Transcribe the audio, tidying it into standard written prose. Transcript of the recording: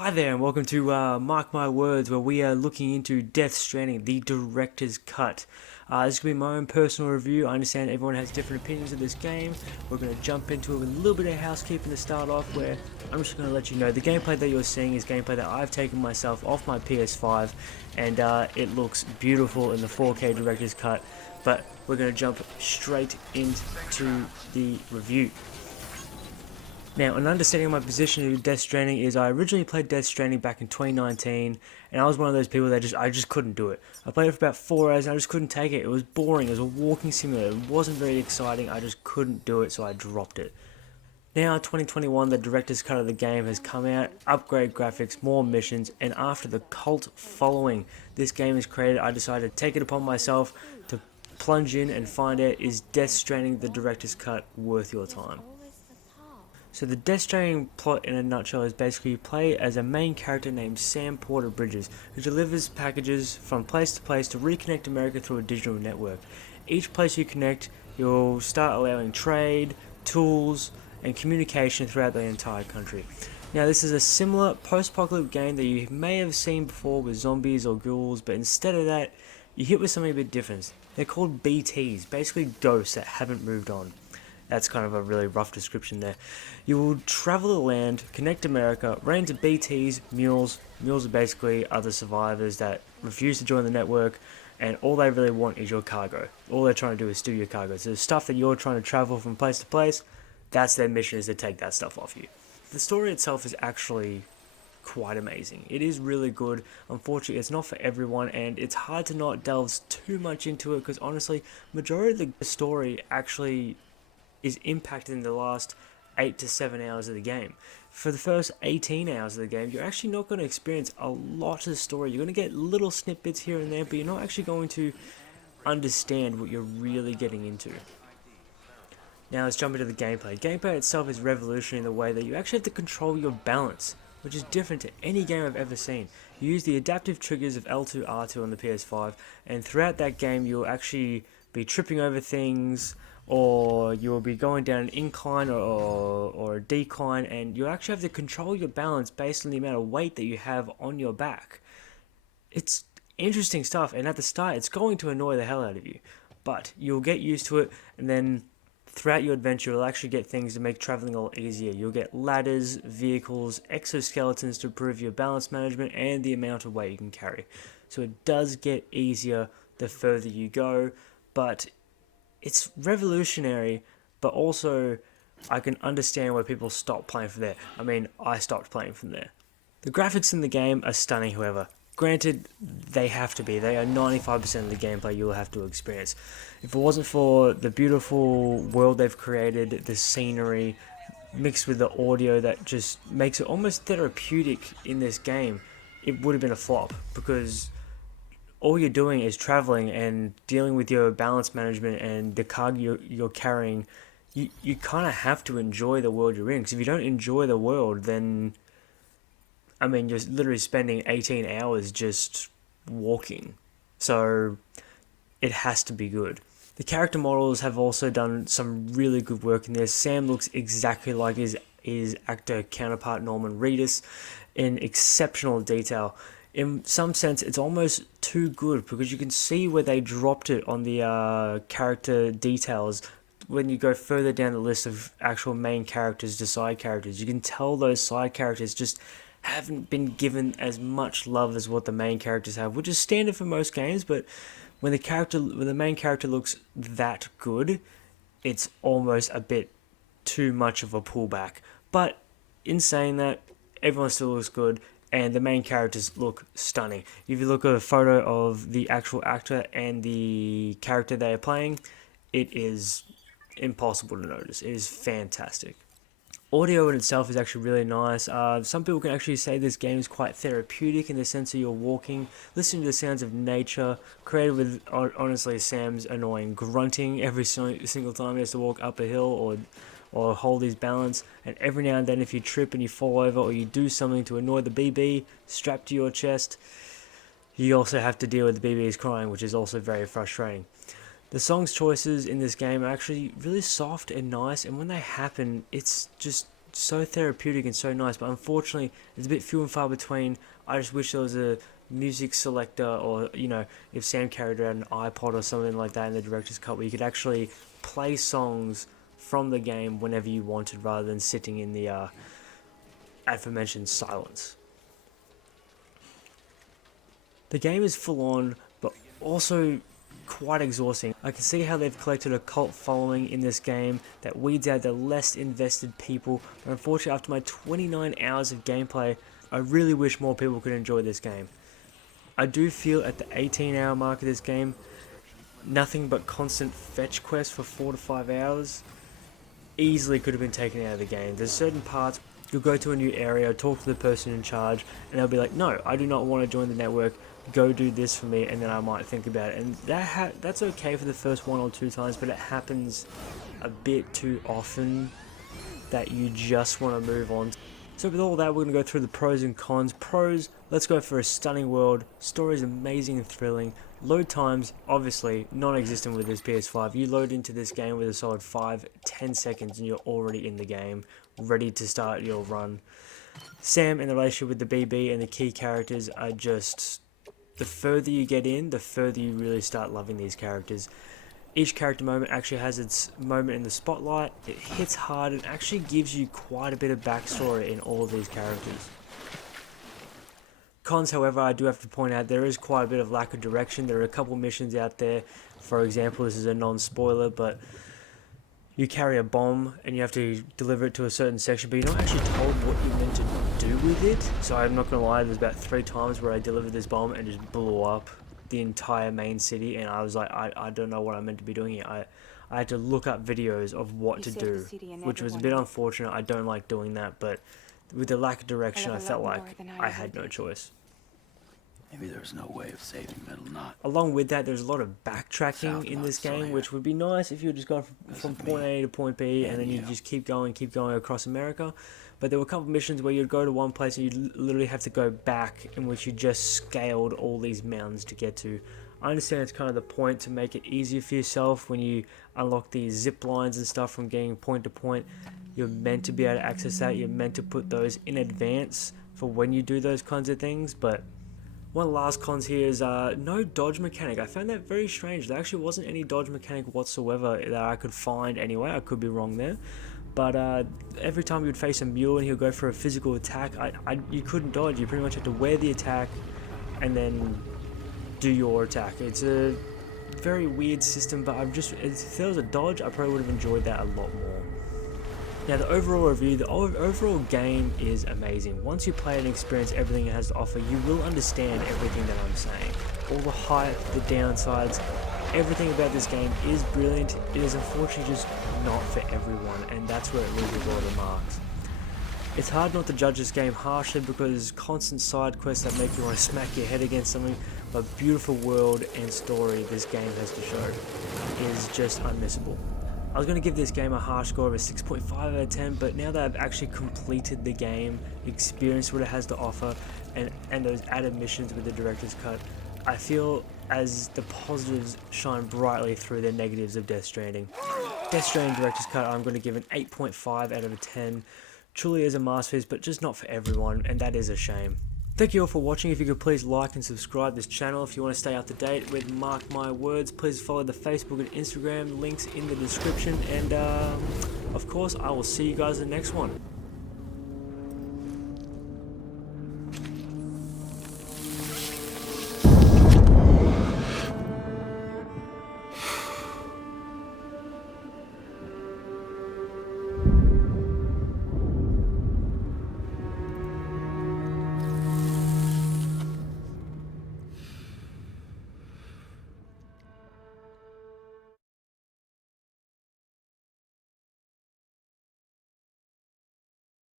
Hi there, and welcome to Mark My Words, where we are looking into Death Stranding, the director's cut. This is going to be my own personal review. I understand everyone has different opinions of this game. We're going to jump into it with a little bit of housekeeping to start off, where I'm just going to let you know the gameplay that you're seeing is gameplay that I've taken myself off my PS5, and it looks beautiful in the 4K director's cut. But we're going to jump straight into the review. Now, an understanding of my position with Death Stranding is I originally played Death Stranding back in 2019, and I was one of those people that I just couldn't do it. I played it for about 4 hours and I just couldn't take it. It was boring. It was a walking simulator. It wasn't very exciting. I just couldn't do it, so I dropped it. Now, 2021, the director's cut of the game has come out, upgrade graphics, more missions, and after the cult following this game is created, I decided to take it upon myself to plunge in and find out, is Death Stranding, the director's cut, worth your time? So the Death Stranding plot in a nutshell is basically you play as a main character named Sam Porter Bridges, who delivers packages from place to place to reconnect America through a digital network. Each place you connect, you'll start allowing trade, tools, and communication throughout the entire country. Now this is a similar post-apocalyptic game that you may have seen before with zombies or ghouls, but instead of that, you hit with something a bit different. They're called BTs, basically ghosts that haven't moved on. That's kind of a really rough description there. You will travel the land, connect America, run into BTs, mules. Mules are basically other survivors that refuse to join the network, and all they really want is your cargo. All they're trying to do is steal your cargo. So the stuff that you're trying to travel from place to place, that's their mission, is to take that stuff off you. The story itself is actually quite amazing. It is really good. Unfortunately, it's not for everyone, and it's hard to not delve too much into it because honestly, majority of the story actually is impacted in the last 8 to 7 hours of the game. For the first 18 hours of the game, you're actually not going to experience a lot of the story. You're going to get little snippets here and there, but you're not actually going to understand what you're really getting into. Now let's jump into the gameplay. Gameplay itself is revolutionary in the way that you actually have to control your balance, which is different to any game I've ever seen. You use the adaptive triggers of L2, R2 on the PS5, and throughout that game you'll actually be tripping over things, or you'll be going down an incline or a decline, and you actually have to control your balance based on the amount of weight that you have on your back. It's interesting stuff, and at the start it's going to annoy the hell out of you, but you'll get used to it, and then throughout your adventure you'll actually get things to make traveling a lot easier. You'll get ladders, vehicles, exoskeletons to improve your balance management and the amount of weight you can carry. So it does get easier the further you go, but it's revolutionary, but also I can understand why people stop playing from there. I mean, I stopped playing from there. The graphics in the game are stunning, however. Granted, they have to be. They are 95% of the gameplay you'll have to experience. If it wasn't for the beautiful world they've created, the scenery, mixed with the audio that just makes it almost therapeutic in this game, it would have been a flop, because all you're doing is traveling and dealing with your balance management and the cargo you're carrying. You kind of have to enjoy the world you're in, because if you don't enjoy the world, then I mean, you're literally spending 18 hours just walking. So it has to be good. The character models have also done some really good work in this. Sam looks exactly like his actor counterpart Norman Reedus in exceptional detail. In some sense, it's almost too good, because you can see where they dropped it on the character details. When you go further down the list of actual main characters to side characters, you can tell those side characters just haven't been given as much love as what the main characters have, which is standard for most games. But when the main character looks that good, it's almost a bit too much of a pullback. But in saying that, everyone still looks good, and the main characters look stunning. If you look at a photo of the actual actor and the character they are playing, it is impossible to notice. It is fantastic. Audio in itself is actually really nice. Some people can actually say this game is quite therapeutic in the sense that you're walking, listening to the sounds of nature, created with, honestly, Sam's annoying grunting every single time he has to walk up a hill or hold his balance. And every now and then, if you trip and you fall over or you do something to annoy the BB strapped to your chest, you also have to deal with the BB's crying, which is also very frustrating. The song's choices in this game are actually really soft and nice, and when they happen, it's just so therapeutic and so nice, but unfortunately it's a bit few and far between. I just wish there was a music selector, or if Sam carried around an iPod or something like that in the director's cut, where you could actually play songs from the game whenever you wanted, rather than sitting in the aforementioned silence. The game is full on, but also quite exhausting. I can see how they've collected a cult following in this game that weeds out the less invested people, but unfortunately after my 29 hours of gameplay, I really wish more people could enjoy this game. I do feel at the 18-hour mark of this game, nothing but constant fetch quests for 4 to 5 hours easily could have been taken out of the game. There's certain parts, you'll go to a new area, talk to the person in charge, and they'll be like, no, I do not want to join the network, go do this for me, and then I might think about it. And that's okay for the first 1 or 2 times, but it happens a bit too often that you just want to move on. So with all that, we're going to go through the pros and cons. Pros, let's go for a stunning world. Story is amazing and thrilling. Load times, obviously, non-existent with this PS5. You load into this game with a solid 5-10 seconds and you're already in the game, ready to start your run. Sam and the relationship with the BB and the key characters are just... the further you get in, the further you really start loving these characters. Each character moment actually has its moment in the spotlight. It hits hard and actually gives you quite a bit of backstory in all of these characters. Cons, however, I do have to point out there is quite a bit of lack of direction. There are a couple missions out there. For example, this is a non-spoiler, but you carry a bomb and you have to deliver it to a certain section, but you're not actually told what you're meant to do with it. So I'm not going to lie, there's about 3 times where I delivered this bomb and just blew up the entire main city, and I was like, I don't know what I'm meant to be doing here. I had to look up videos of what to do, which was a bit unfortunate. I don't like doing that, but with the lack of direction, I felt like I had no choice. Maybe there's no way of saving Middle Knot. Along with that, there's a lot of backtracking in this game, which would be nice if you were just going from point A to point B, and then you just keep going across America. But there were a couple of missions where you'd go to one place and you'd literally have to go back, in which you just scaled all these mountains to get to. I understand it's kind of the point to make it easier for yourself when you unlock these zip lines and stuff from getting point to point. You're meant to be able to access that. You're meant to put those in advance for when you do those kinds of things. But one of the last cons here is no dodge mechanic. I found that very strange. There actually wasn't any dodge mechanic whatsoever that I could find anyway. I could be wrong there. But every time you'd face a mule and he'll go for a physical attack, you couldn't dodge. You pretty much had to wear the attack and then do your attack. It's a very weird system, but if there was a dodge, I probably would have enjoyed that a lot more. Now the overall review, the overall game is amazing. Once you play and experience everything it has to offer, you will understand everything that I'm saying. All the hype, the downsides, everything about this game is brilliant. It is unfortunately just not for everyone, and that's where it loses all the marks. It's hard not to judge this game harshly because constant side quests that make you want to smack your head against something, but beautiful world and story this game has to show is just unmissable. I was going to give this game a harsh score of a 6.5 out of 10, but now that I've actually completed the game, experienced what it has to offer, and those added missions with the director's cut, I feel as the positives shine brightly through the negatives of Death Stranding. Death Stranding director's cut, I'm going to give an 8.5 out of 10. Truly is a masterpiece, but just not for everyone, and that is a shame. Thank you all for watching. If you could please like and subscribe this channel if you want to stay up to date with Mark My Words. Please follow the Facebook and Instagram links in the description, and of course I will see you guys in the next one.